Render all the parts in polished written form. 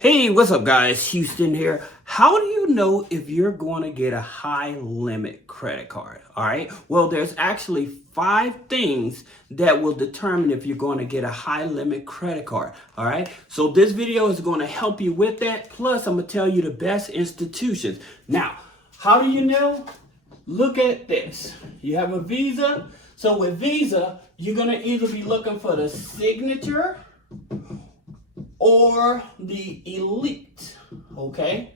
Hey, what's up, guys? Houston here. How do you know if you're going to get a high limit credit card? All right. Well, there's actually 5 things that will determine if you're going to get a high limit credit card. All right. So this video is going to help you with that. Plus, I'm going to tell you the best institutions. Now, how do you know? Look at this. You have a Visa. So with Visa, you're going to either be looking for the signature or the elite, okay?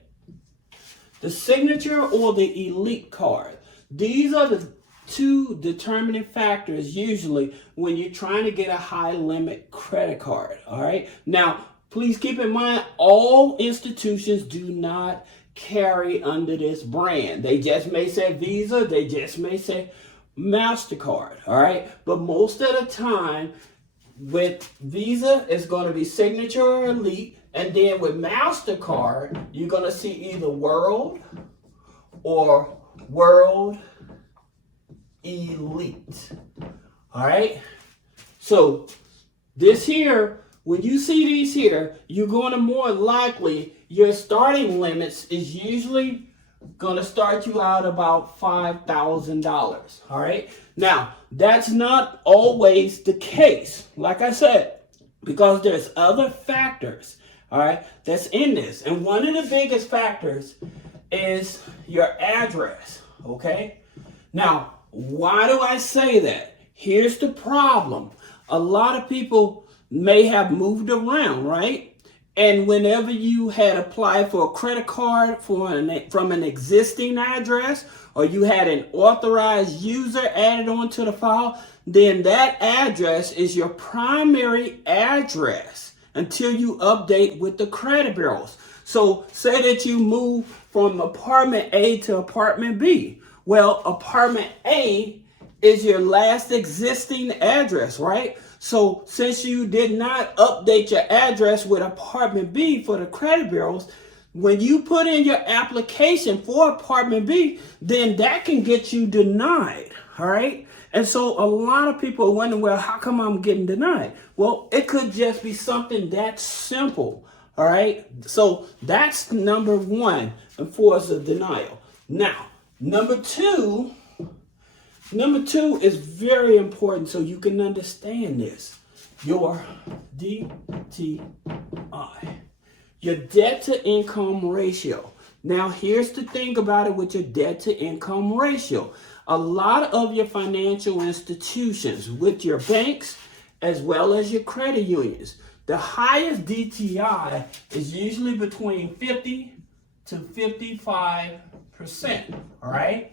The signature or the elite card. These are the two determining factors usually when you're trying to get a high limit credit card, all right? Now, please keep in mind, all institutions do not carry under this brand. They just may say Visa, they just may say MasterCard, all right? But most of the time, with Visa, it's going to be signature or elite. And then with MasterCard, you're going to see either world or world elite. All right. So this here, when you see these here, you're going to more likely, your starting limits is usually going to start you out about $5,000. All right. Now, that's not always the case, like I said, because there's other factors, all right, that's in this. And one of the biggest factors is your address, okay? Now, why do I say that? Here's the problem. A lot of people may have moved around, right? And whenever you had applied for a credit card from an existing address, or you had an authorized user added onto the file, then that address is your primary address until you update with the credit bureaus. So say that you move from apartment A to apartment B. Well, apartment A is your last existing address, right? So since you did not update your address with apartment B for the credit bureaus, when you put in your application for apartment B, then that can get you denied, all right? And so a lot of people are wondering, well, how come I'm getting denied? Well, it could just be something that simple, all right? So that's number one for us, a denial. Now, number two is very important so you can understand this. Your DTI, your debt to income ratio. Now, here's the thing about it with your debt to income ratio. A lot of your financial institutions, with your banks as well as your credit unions, the highest DTI is usually between 50 to 55%, all right?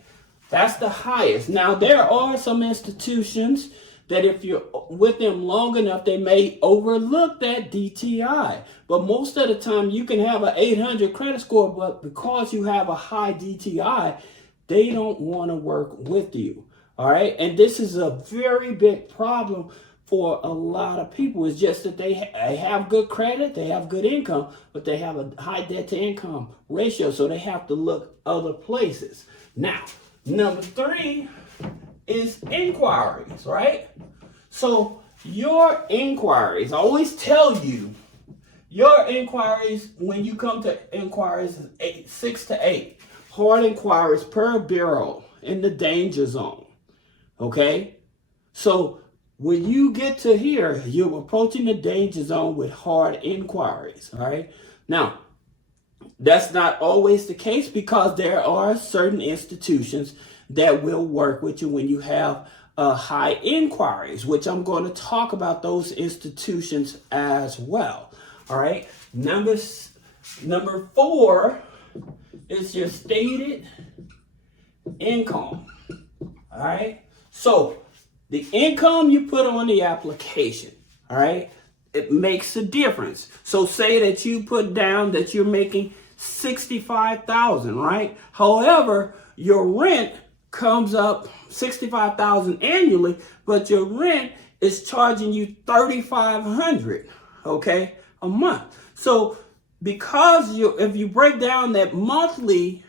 That's the highest. Now, there are some institutions that if you're with them long enough, they may overlook that DTI. But most of the time, you can have an 800 credit score, but because you have a high DTI, they don't want to work with you. All right. And this is a very big problem for a lot of people. It's just that they have good credit, they have good income, but they have a high debt to income ratio. So they have to look other places. Now, number 3 is inquiries, right? So your inquiries, I always tell you, your inquiries, when you come to inquiries, is 6 to 8 hard inquiries per bureau in the danger zone, okay? So when you get to here, you're approaching the danger zone with hard inquiries, all right? Now, that's not always the case because there are certain institutions that will work with you when you have high inquiries, which I'm going to talk about those institutions as well. All right. Number 4 is your stated income. All right. So the income you put on the application, all right, it makes a difference. So say that you put down that you're making $65,000, right? However, your rent comes up $65,000 annually, but your rent is charging you $3,500, okay, a month. So because if you break down that monthly,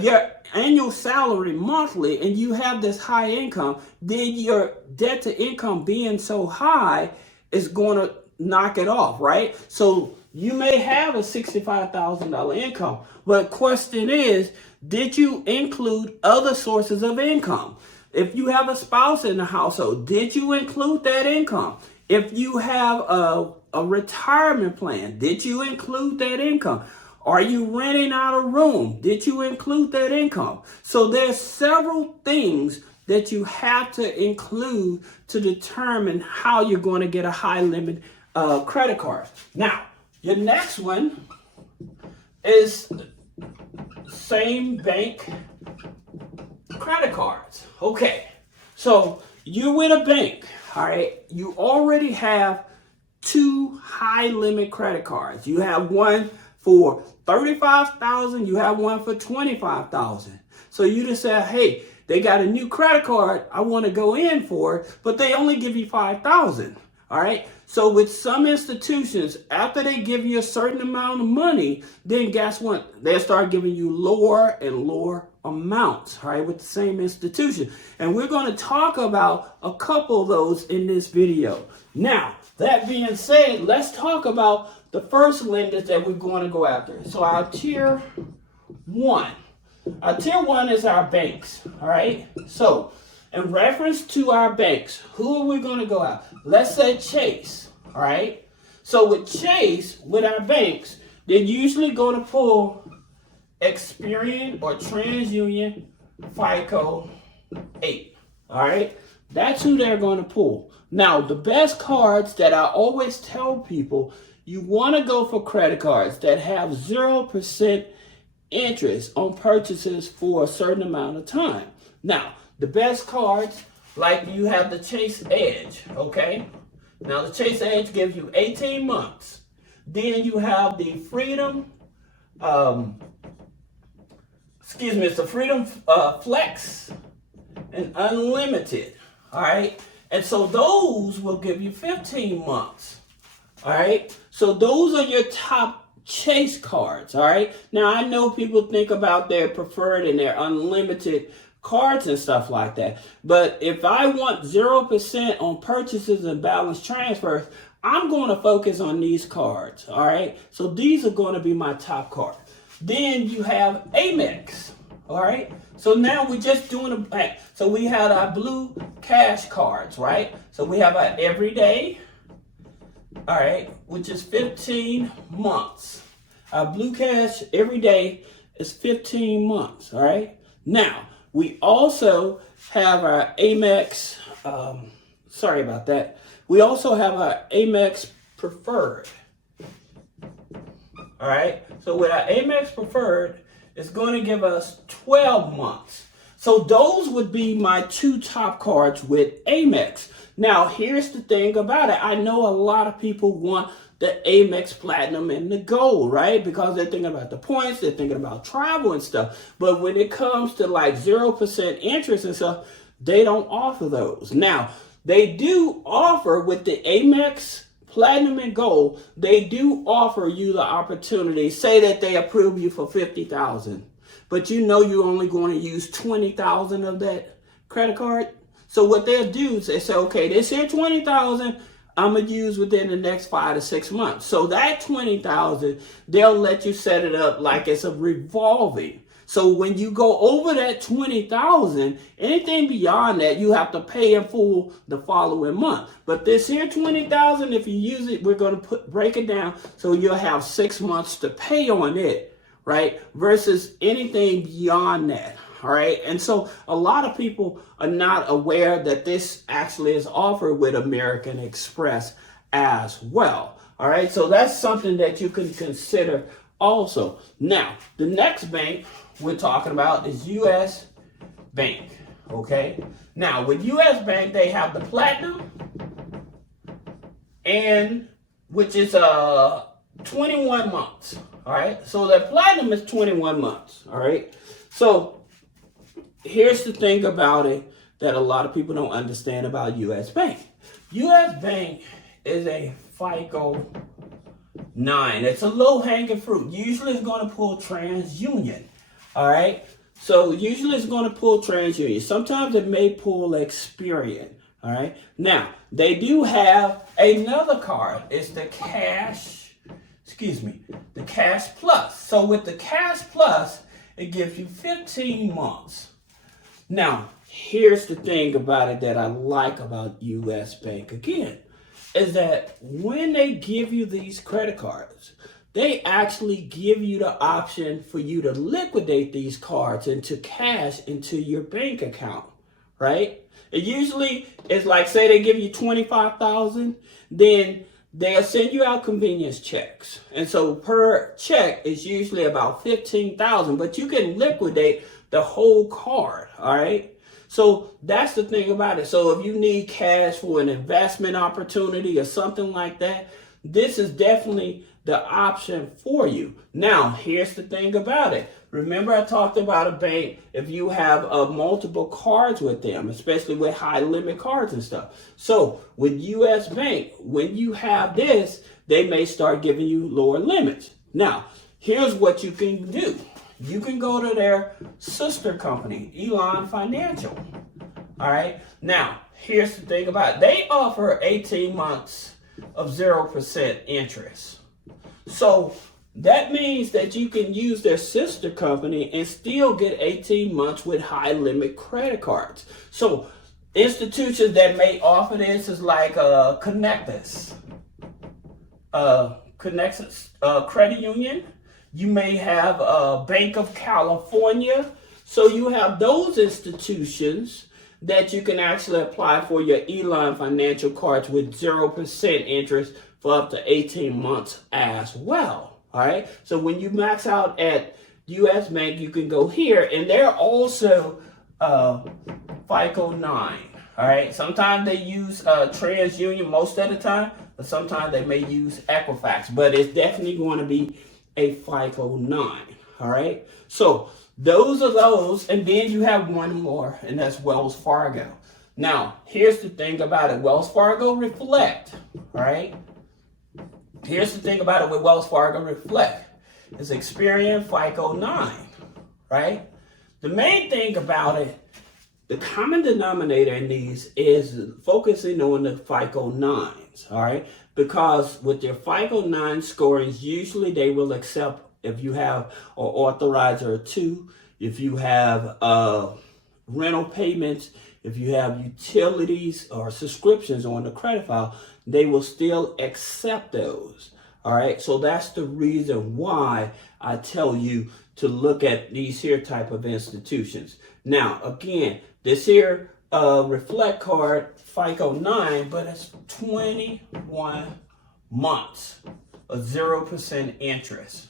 your annual salary monthly, and you have this high income, then your debt to income being so high is going to knock it off, right? So You may have a $65,000 income, but question is, did you include other sources of income? If you have a spouse in the household, did you include that income? If you have a retirement plan, did you include that income? Are you renting out a room? Did you include that income? So there's several things that you have to include to determine how you're going to get a high limit credit card. Now, your next one is same bank credit cards. Okay, so you're with a bank, all right? You already have 2 high limit credit cards. You have one for $35,000, you have one for $25,000. So you just say, hey, they got a new credit card, I want to go in for it, but they only give you $5,000. All right. So with some institutions, after they give you a certain amount of money, then guess what? They'll start giving you lower and lower amounts, all right, with the same institution. And we're going to talk about a couple of those in this video. Now, that being said, let's talk about the first lenders that we're going to go after. So our tier 1. Our tier 1 is our banks, all right? So in reference to our banks, who are we going to go after? Let's say Chase, all right? So with Chase, with our banks, they're usually going to pull Experian or TransUnion FICO 8, all right? That's who they're going to pull. Now, the best cards that I always tell people, you want to go for credit cards that have 0% interest on purchases for a certain amount of time. Now, the best cards, like you have the Chase Edge, okay? Now, the Chase Edge gives you 18 months. Then you have the Freedom, it's the Freedom Flex and Unlimited, all right? And so those will give you 15 months, all right? So those are your top Chase cards, all right? Now, I know people think about their preferred and their unlimited cards and stuff like that. But if I want 0% on purchases and balance transfers, I'm going to focus on these cards, all right? So these are going to be my top cards. Then you have Amex, all right? So now we're just doing a bank. So we have our Blue Cash cards, right? So we have our Everyday, all right, which is 15 months. Our Blue Cash Everyday is 15 months, all right? Now, we also have our Amex, sorry about that. We also have our Amex Preferred, all right? So with our Amex Preferred, it's going to give us 12 months. So those would be my 2 top cards with Amex. Now, here's the thing about it. I know a lot of people want the Amex Platinum and the Gold, right? Because they're thinking about the points, they're thinking about travel and stuff. But when it comes to like 0% interest and stuff, they don't offer those. Now, they do offer with the Amex Platinum and Gold, they do offer you the opportunity, say that they approve you for $50,000, but you know you're only going to use $20,000 of that credit card. So what they'll do is they say, okay, this here $20,000, I'm going to use within the next 5 to 6 months. So that $20,000, they'll let you set it up like it's a revolving. So when you go over that $20,000, anything beyond that, you have to pay in full the following month. But this here $20,000, if you use it, we're going to break it down so you'll have 6 months to pay on it, right? Versus anything beyond that. All right. And so a lot of people are not aware that this actually is offered with American Express as well. All right. So that's something that you can consider also. Now, the next bank we're talking about is U.S. Bank. Okay. Now, with U.S. Bank, they have the Platinum, and which is 21 months. All right. So the Platinum is 21 months. All right. So here's the thing about it that a lot of people don't understand about U.S. Bank. U.S. Bank is a FICO 9. It's a low-hanging fruit. Usually it's going to pull TransUnion. All right? So usually it's going to pull TransUnion. Sometimes it may pull Experian. All right? Now, they do have another card. It's the Cash the Cash Plus. So with the Cash Plus, it gives you 15 months. Now, here's the thing about it that I like about US Bank again, is that when they give you these credit cards, they actually give you the option for you to liquidate these cards into cash into your bank account, right? It usually is like, say they give you 25,000, then they'll send you out convenience checks. And so per check is usually about 15,000, but you can liquidate the whole card, all right? So that's the thing about it. So if you need cash for an investment opportunity or something like that, this is definitely the option for you. Now, here's the thing about it. Remember I talked about a bank, if you have multiple cards with them, especially with high limit cards and stuff. So with US Bank, when you have this, they may start giving you lower limits. Now, here's what you can do. You can go to their sister company, Elan Financial. All right. Now, here's the thing about it. They offer 18 months of 0% interest. So that means that you can use their sister company and still get 18 months with high limit credit cards. So institutions that may offer this is like Connectus Credit Union. You may have Bank of California. So you have those institutions that you can actually apply for your Elan Financial cards with 0% interest for up to 18 months as well. All right. So when you max out at US Bank, you can go here, and they're also FICO 9. All right. Sometimes they use TransUnion most of the time, but sometimes they may use Equifax. But it's definitely going to be a FICO 9. All right. So those are those. And then you have one more, and that's Wells Fargo. Now, here's the thing about it. Wells Fargo Reflect. All right. Here's the thing about it with Wells Fargo Reflect. It's Experian FICO 9. Right. The main thing about it, the common denominator in these is focusing on the FICO 9s. All right. Because with your FICO 9 scorings, usually they will accept if you have an authorizer 2, if you have rental payments, if you have utilities or subscriptions on the credit file, they will still accept those. All right. So that's the reason why I tell you to look at these here type of institutions. Now, again, this here Reflect card, FICO 9, but it's 21 months of 0% interest.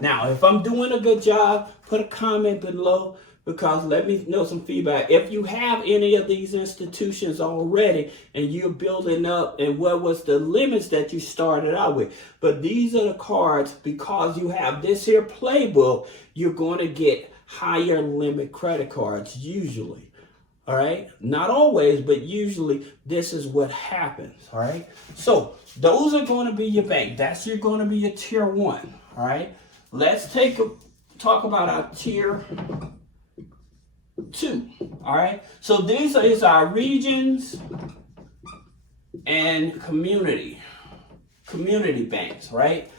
Now, if I'm doing a good job, put a comment below, because let me know some feedback. If you have any of these institutions already and you're building up, and what was the limits that you started out with. But these are the cards, because you have this here playbook, you're going to get higher limit credit cards usually. All right. Not always, but usually this is what happens. All right. So those are going to be your bank. That's going to be your tier 1. All right. Let's talk about our tier 2. All right. So these is our regions and community banks. Right.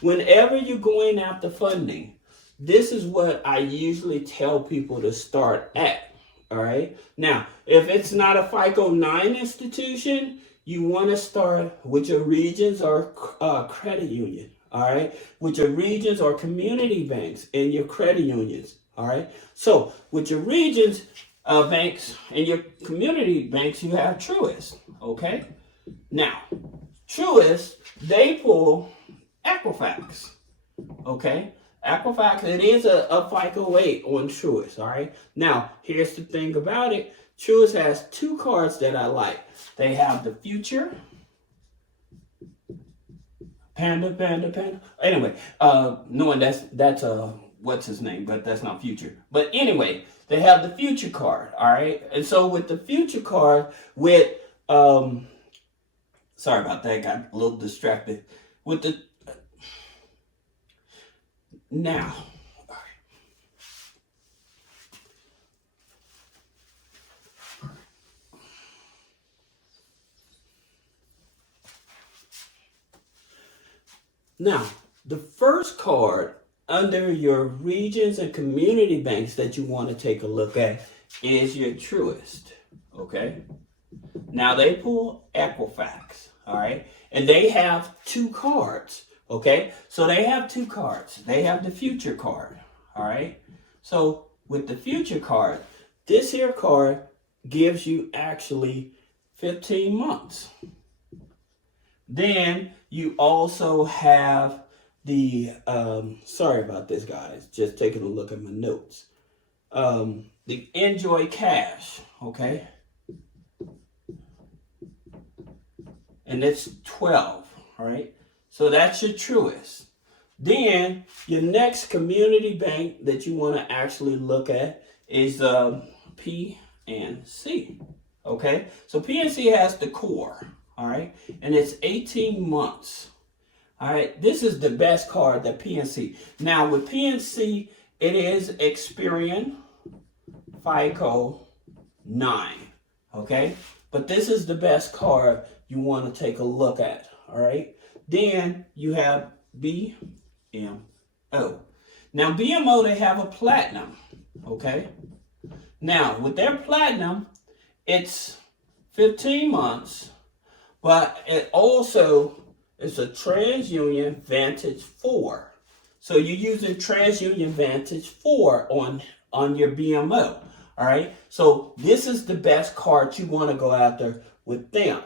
Whenever you're going after funding, this is what I usually tell people to start at. All right. Now, if it's not a FICO 9 institution, you want to start with your regions or credit union. All right. With your regions or community banks and your credit unions. All right. So with your regions banks and your community banks, you have Truist. Okay. Now, Truist, they pull Equifax. Okay. Equifax, it is a FICO 8 on Truist, all right? Now, here's the thing about it. Truist has 2 cards that I like. They have the Future, Panda. Anyway, knowing that's what's his name, but that's not Future. But anyway, they have the Future card, all right? And so with the Future card, with, sorry about that, got a little distracted. With the, now, all right. Now, the first card under your regions and community banks that you want to take a look at is your Truist. Okay. Now they pull Equifax. All right. And they have two cards. Okay. So they have two cards. They have the future card. All right. So with the future card, this here card gives you actually 15 months. Then you also have the, sorry about this, guys, just taking a look at my notes. The Enjoy Cash, okay? And it's 12, all right? So that's your Truist. Then your next community bank that you want to actually look at is PNC, okay? So PNC has the core, all right? And it's 18 months. All right, this is the best card, the PNC. Now with PNC, it is Experian FICO 9, okay? But this is the best card you want to take a look at, all right? Then you have BMO. Now BMO, they have a platinum, okay? Now with their platinum, it's 15 months, but it also it's a TransUnion Vantage 4. So you're using TransUnion Vantage 4 on your BMO. All right. So this is the best card you want to go after with them.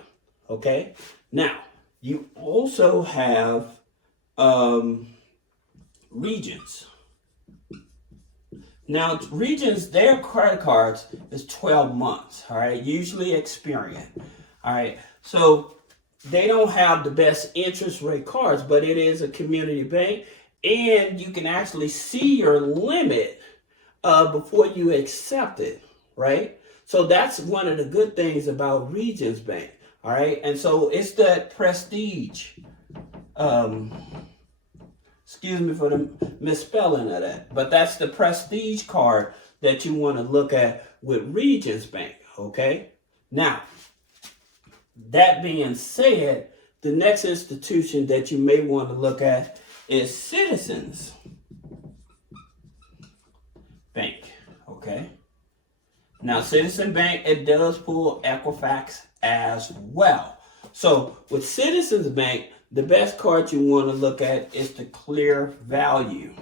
Okay. Now, you also have Regions. Now, Regions, their credit cards is 12 months. All right. Usually Experian. All right. So they don't have the best interest rate cards, but it is a community bank, and you can actually see your limit before you accept it, right? So that's one of the good things about Regions Bank, all right? And so it's that prestige. Excuse me for the misspelling of that, but that's the prestige card that you want to look at with Regions Bank, okay? Now, that being said, the next institution that you may want to look at is Citizens Bank, okay? Now, Citizen Bank, it does pull Equifax as well. So, with Citizens Bank, the best card you want to look at is the Clear Value,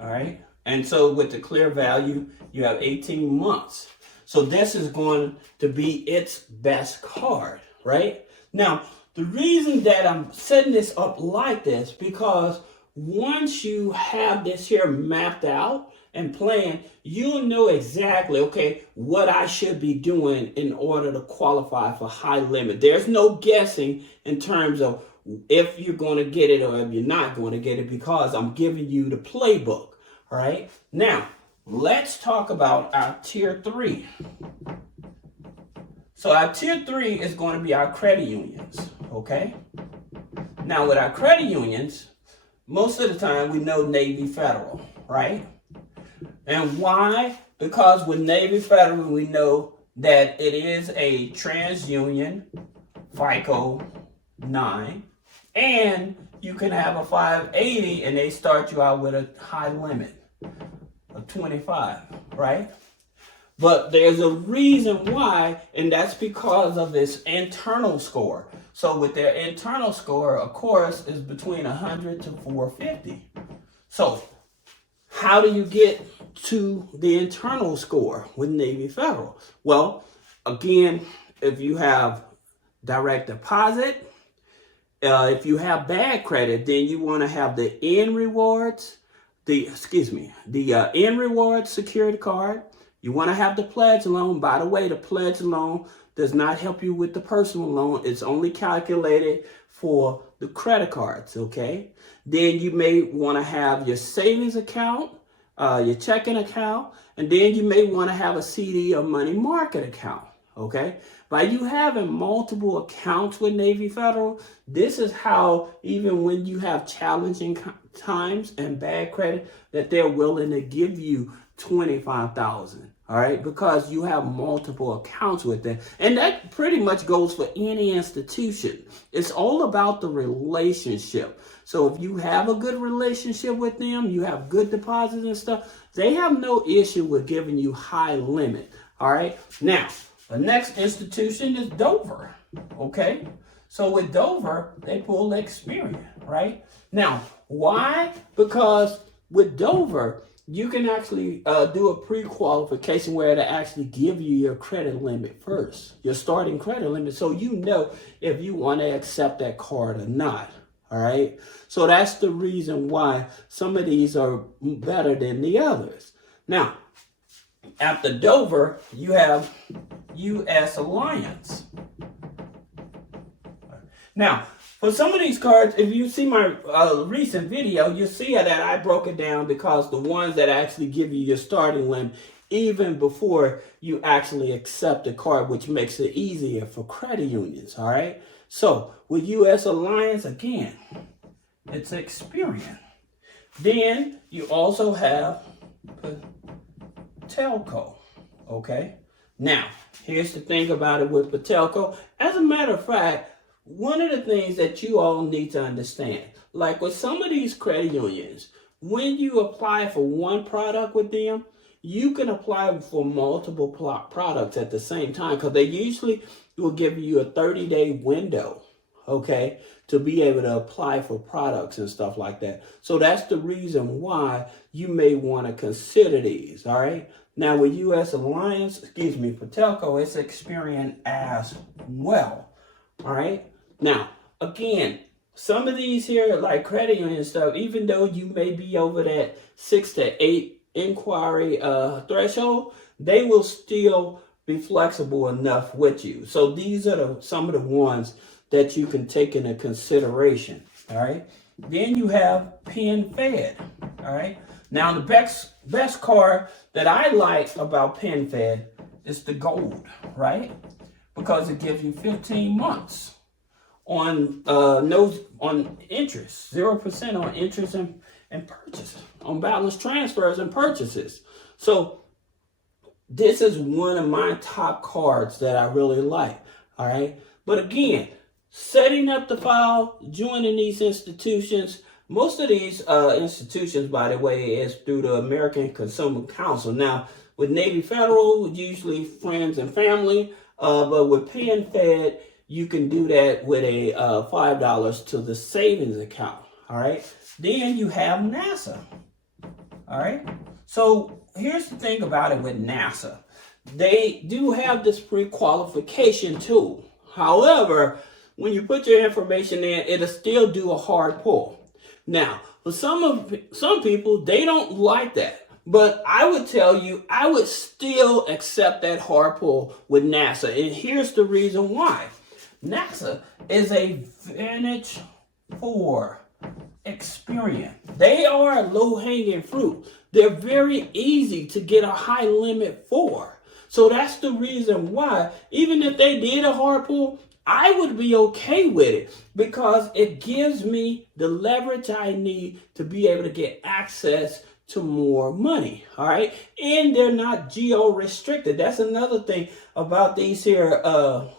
all right? And so, with the Clear Value, you have 18 months. So this is going to be its best card, right? Now, the reason that I'm setting this up like this, because once you have this here mapped out and planned, you'll know exactly, okay, what I should be doing in order to qualify for high limit. There's no guessing in terms of if you're going to get it or if you're not going to get it, because I'm giving you the playbook, all right? Now, let's talk about our tier 3. So our tier 3 is going to be our credit unions, okay? Now with our credit unions, most of the time we know Navy Federal, right? And why? Because with Navy Federal, we know that it is a TransUnion FICO 9, and you can have a 580 and they start you out with a high limit of 25, right? But there's a reason why, and that's because of this internal score. So with their internal score, of course, is between 100 to 450. So how do you get to the internal score with Navy Federal? Well, again, if you have direct deposit, if you have bad credit, then you want to have the N rewards, the N rewards security card. You want to have the pledge loan. By the way, the pledge loan does not help you with the personal loan. It's only calculated for the credit cards, okay? Then you may want to have your savings account, your checking account, and then you may want to have a CD or money market account, okay? By you having multiple accounts with Navy Federal, this is how, even when you have challenging times and bad credit, that they're willing to give you $25,000, All right, because you have multiple accounts with them. And that pretty much goes for any institution. It's all about the relationship. So if you have a good relationship with them, you have good deposits and stuff, they have no issue with giving you high limit. All right, now the next institution is Dover. Okay, so with Dover, they pull Experian, right? Now, why? Because with Dover, you can actually do a pre-qualification where they actually give you your credit limit first, your starting credit limit, so you know if you want to accept that card or not. All right. So that's the reason why some of these are better than the others. Now, after Dover, you have US Alliance. Now, for some of these cards, if you see my recent video, you'll see that I broke it down because the ones that actually give you your starting limit even before you actually accept the card, which makes it easier for credit unions, all right? So with US Alliance, again, it's Experian. Then you also have Patelco, okay? Now, here's the thing about it with Patelco. As a matter of fact, one of the things that you all need to understand, like with some of these credit unions, when you apply for one product with them, you can apply for multiple products at the same time because they usually will give you a 30-day window, okay, to be able to apply for products and stuff like that. So that's the reason why you may want to consider these, all right? Now with US Alliance, Patelco, it's Experian as well, all right? Now, again, some of these here, like credit union stuff, even though you may be over that 6 to 8 inquiry threshold, they will still be flexible enough with you. So these are some of the ones that you can take into consideration, all right? Then you have PenFed, all right? Now, the best card that I like about PenFed is the Gold, right? Because it gives you 15 months on on interest, 0% on interest and purchase, on balance transfers and purchases. So this is one of my top cards that I really like, all right? But again, setting up the file, joining these institutions, most of these institutions, by the way, is through the American Consumer Council. Now, with Navy Federal, usually friends and family, but with PenFed, you can do that with a $5 to the savings account, all right? Then you have NASA, all right? So here's the thing about it with NASA. They do have this pre-qualification tool. However, when you put your information in, it'll still do a hard pull. Now, for some people, they don't like that. But I would tell you, I would still accept that hard pull with NASA. And here's the reason why. NASA is a Vantage 4 Experian. They are low-hanging fruit. They're very easy to get a high limit for. So that's the reason why, even if they did a hard pull, I would be okay with it because it gives me the leverage I need to be able to get access to more money, all right? And they're not geo-restricted. That's another thing about these here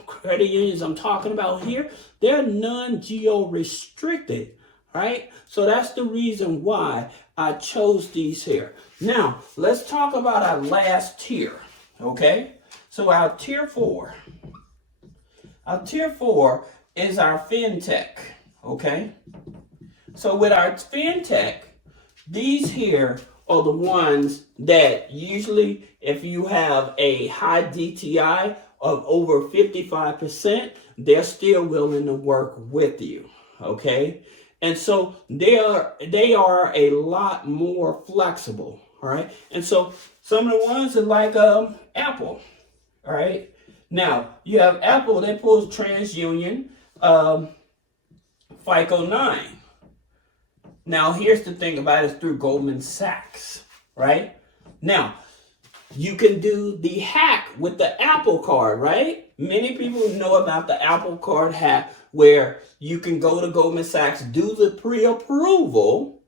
credit unions I'm talking about here. They're non-geo-restricted, right? So that's the reason why I chose these here. Now, let's talk about our last tier, okay? So our tier 4. Our tier 4 is our FinTech, okay? So with our FinTech, these here are the ones that usually, if you have a high DTI of over 55%, they're still willing to work with you, okay? And so they are a lot more flexible, all right? And so some of the ones are like Apple, all right? Now, you have Apple, they pull TransUnion, FICO 9. Now, here's the thing about it, through Goldman Sachs, right? Now, you can do the hack with the Apple Card, right? Many people know about the Apple Card hack where you can go to Goldman Sachs, do the pre-approval,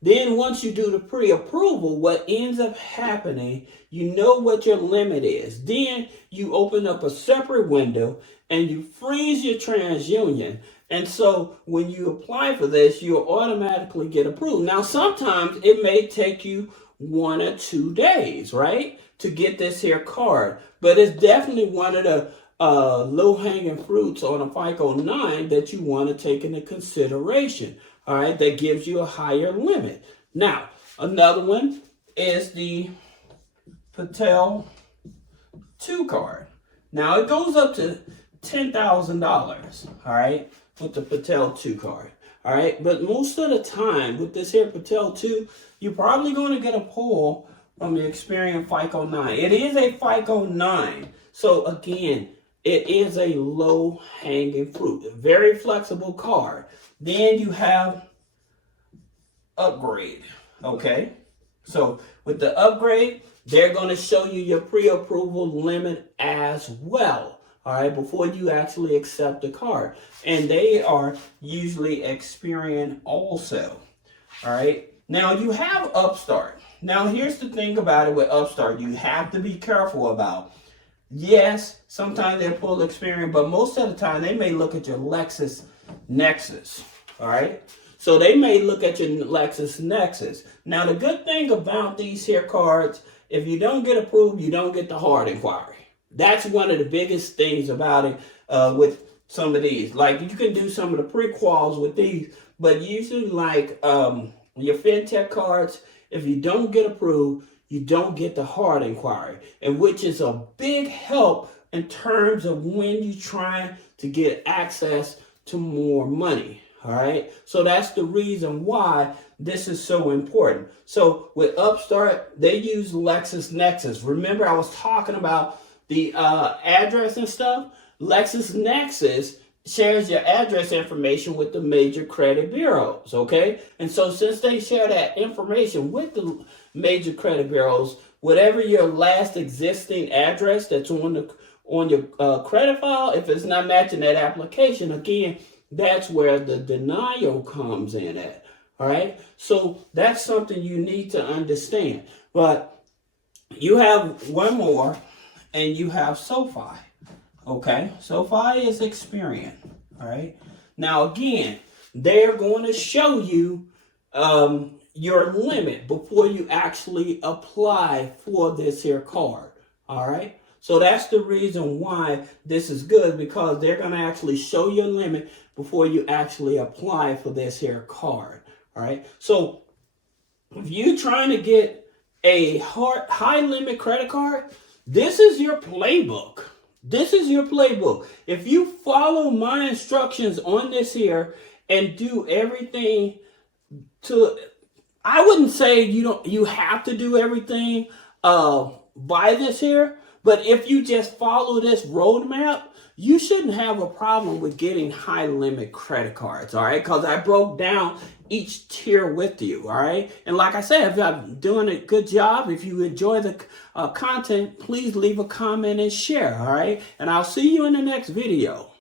Then once you do the pre-approval, what ends up happening, you know what your limit is. Then you open up a separate window and you freeze your TransUnion. And so when you apply for this, you'll automatically get approved. Now, sometimes it may take you 1 or 2 days, right, to get this here card. But it's definitely one of the low-hanging fruits on a FICO 9 that you want to take into consideration. All right, that gives you a higher limit. Now, another one is the Patel 2 card. Now, it goes up to $10,000, all right, with the Patel 2 card. All right, but most of the time with this here Patel 2, you're probably going to get a pull from the Experian FICO 9. It is a FICO 9. So, again, it is a low-hanging fruit, a very flexible card. Then you have upgrade, okay? So with the upgrade, they're going to show you your pre-approval limit as well, all right, before you actually accept the card. And they are usually Experian also, all right? Now you have Upstart. Now here's the thing about it with Upstart you have to be careful about. Yes, sometimes they pull Experian, but most of the time they may look at your LexisNexis, all right? So they may look at your LexisNexis. Now, the good thing about these here cards, if you don't get approved, you don't get the hard inquiry. That's one of the biggest things about it with some of these. Like, you can do some of the pre-quals with these, but usually like your FinTech cards, if you don't get approved, you don't get the hard inquiry, and which is a big help in terms of when you're trying to get access to more money, all right? So that's the reason why this is so important. So with Upstart, they use LexisNexis. Remember, I was talking about the address and stuff? LexisNexis shares your address information with the major credit bureaus, okay? And so since they share that information with the major credit bureaus, whatever your last existing address that's on your credit file, if it's not matching that application, again, that's where the denial comes in at, all right? So that's something you need to understand. But you have one more, and you have SoFi. Okay, SoFi is Experian, all right? Now, again, they're going to show you your limit before you actually apply for this here card, all right? So that's the reason why this is good, because they're going to actually show your limit before you actually apply for this here card, all right? So if you're trying to get a high limit credit card, this is your playbook. This is your playbook. If you follow my instructions on this here and do everything to, I wouldn't say you have to do everything by this here, but if you just follow this roadmap, you shouldn't have a problem with getting high limit credit cards, all right? Because I broke down each tier with you, all right? And like I said, if I'm doing a good job, if you enjoy the content, please leave a comment and share, all right? And I'll see you in the next video.